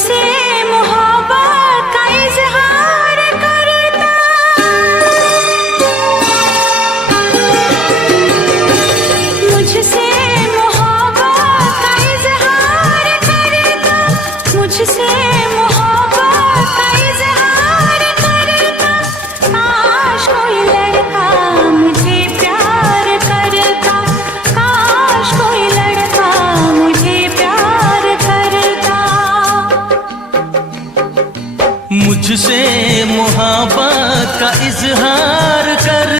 मुझसे मोहब्बत का इजहार करता, मुझसे मोहब्बत का इजहार करता, मुझसे मोहब्बत का इजहार करता। काश कोई लड़का मुझे प्यार करता, काश कोई लड़का मुझे प्यार करता। मुझसे